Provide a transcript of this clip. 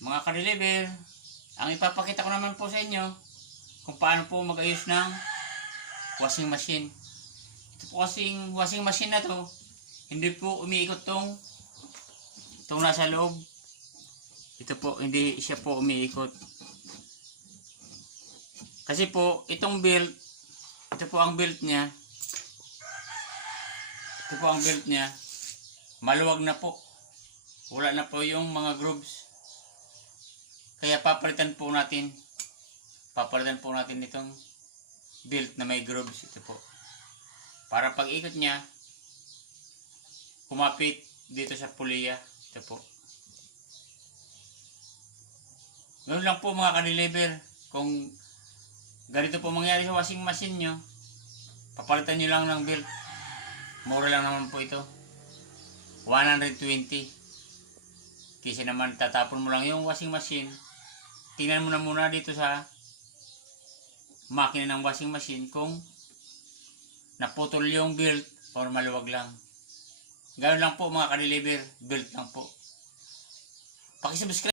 Mga ka-deliver, ang ipapakita ko naman po sa inyo kung paano po mag-ayos ng washing machine. Ito po kasing washing machine na to, hindi po umiikot itong nasa loob. Ito po, hindi siya po umiikot. Kasi po, itong belt, ito po ang belt niya. Ito po ang belt niya. Maluwag na po. Wala na po yung mga grooves. Kaya papalitan po natin itong belt na may grooves. Ito po. Para pag ikot niya, kumapit dito sa puliya. Ito po. Ganoon lang po mga ka-deliver. Kung ganito po mangyari sa washing machine nyo, papalitan nyo lang ng belt. Mura lang naman po ito. 120. Kasi naman tatapon mo lang yung washing machine. Tingnan mo na muna dito sa makina ng washing machine kung naputol yung belt or maluwag lang. Ganoon lang po mga ka-deliver. Belt lang po. Pakisubscribe.